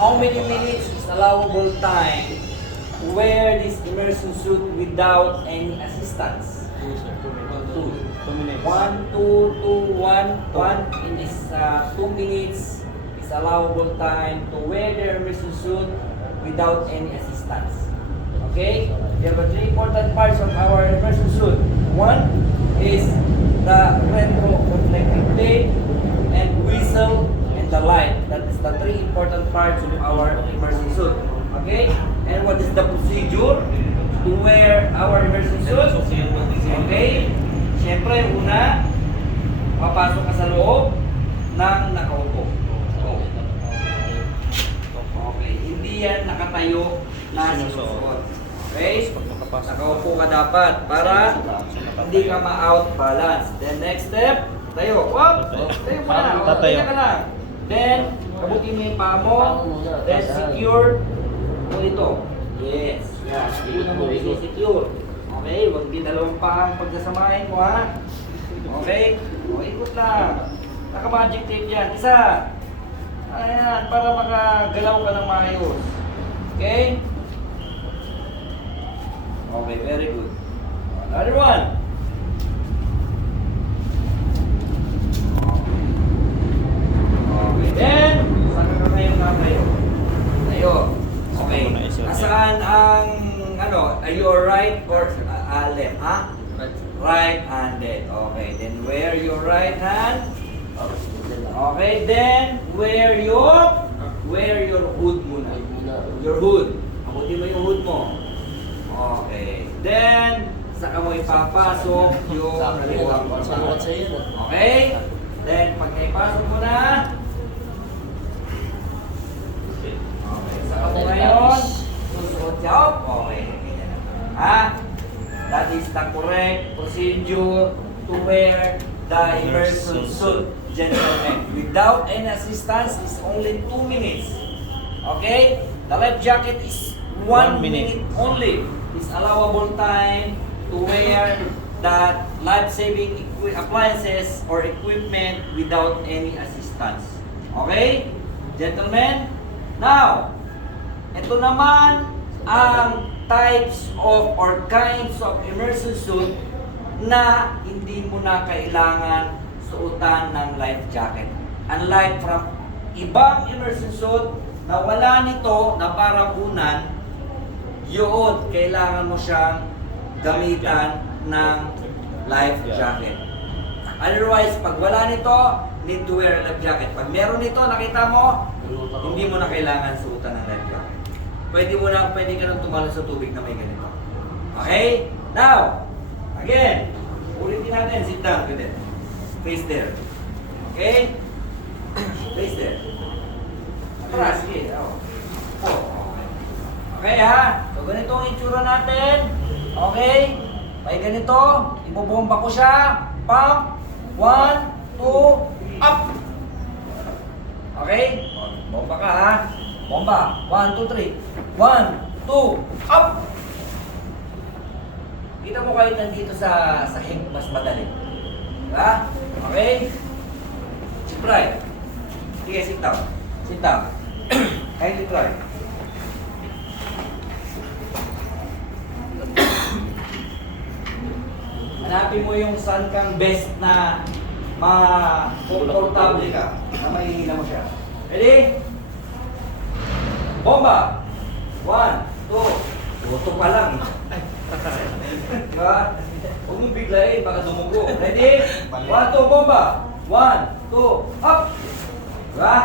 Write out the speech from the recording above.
how many minutes is allowable time to wear this immersion suit without any assistance? 2 minutes. 1, 2, 2, 1, 1. In this 2 minutes is allowable time to wear the immersion suit without any assistance. Okay? There are 3 important parts of our immersion suit. 1 is the retroreflective plate and whistle and the light. That is the 3 important parts of our immersion suit. Okay? And what is the procedure to wear our immersion suit? Okay? Siyempre, una, papasok ka sa loob ng nakaupo. Okay, hindi yan nakatayo na sinusuot. Okay? Nakaupo ka dapat para hindi ka ma-out balance. Then next step, tayo. Wap! Tayo muna. Tayo ka lang. Then, kabutin mo yung paa mo. Then secure mo ito. Yes. Yan. Una mo i-secure. Okay, huwag ginalawang pa ang pagkasamahin mo ha. Okay? O, ikot lang. Naka-magic tape yan. Isa. Ayan, para makagalaw ka ng maayos. Okay? Okay, very good. Another one. Okay, then, saan ka ngayon na tayo? Tayo. Okay. Nasaan ang, ano, are you right or left, ha? Right-handed. Okay, then wear your right hand. Okay, then wear your hood muna. Your hood. Abutin mo yung hood mo. Okay. Then, saka mo ipapasok yung kaliwang mata. Okay? Then, pag naipasok mo na, okay, saka mo ngayon, susuot siya. Okay, ganyan. Ha? That is the correct procedure to wear the immersion suit, gentlemen. Without any assistance, is only 2 minutes. Okay? The life jacket is 1 minute only. Is allowable time to wear that life-saving appliances or equipment without any assistance. Okay? Gentlemen? Now, ito naman ang types of or kinds of immersion suit na hindi mo na kailangan suotan ng life jacket. Unlike from ibang immersion suit na wala nito na parabunan, yun, kailangan mo siyang gamitan ng life jacket. Otherwise, pag wala nito, need to wear a life jacket. Pag meron nito, nakita mo, hindi mo na kailangan suotan ng life jacket. Pwede ka nang tumalon sa tubig na may ganito. Okay? Now, again, ulitin natin, sit down with it. Face there. Okay? Face there. Atras, sige. Oh, okay. Okay ha? So, ganito ang itsura natin. Okay? May ganito. Ibobomba ko siya. Pump. 1, 2, up! Okay? Bomba ka ha? Bomba. 1, 2, 3. 1, 2, up! Kita mo kayo nandito sa hip, mas madali. Diba? Okay? Try. Sige, sit down. Sit down. Kindly try. Hanapin mo yung saan kang best na ma-comfortable ka. Na mahihila mo siya. Ready? Bomba! 1, 2. Buto pa lang. Diba? Huwag mong biglayin, baka dumugo. Ready? 1, 2, bomba! 1, 2, up! Diba?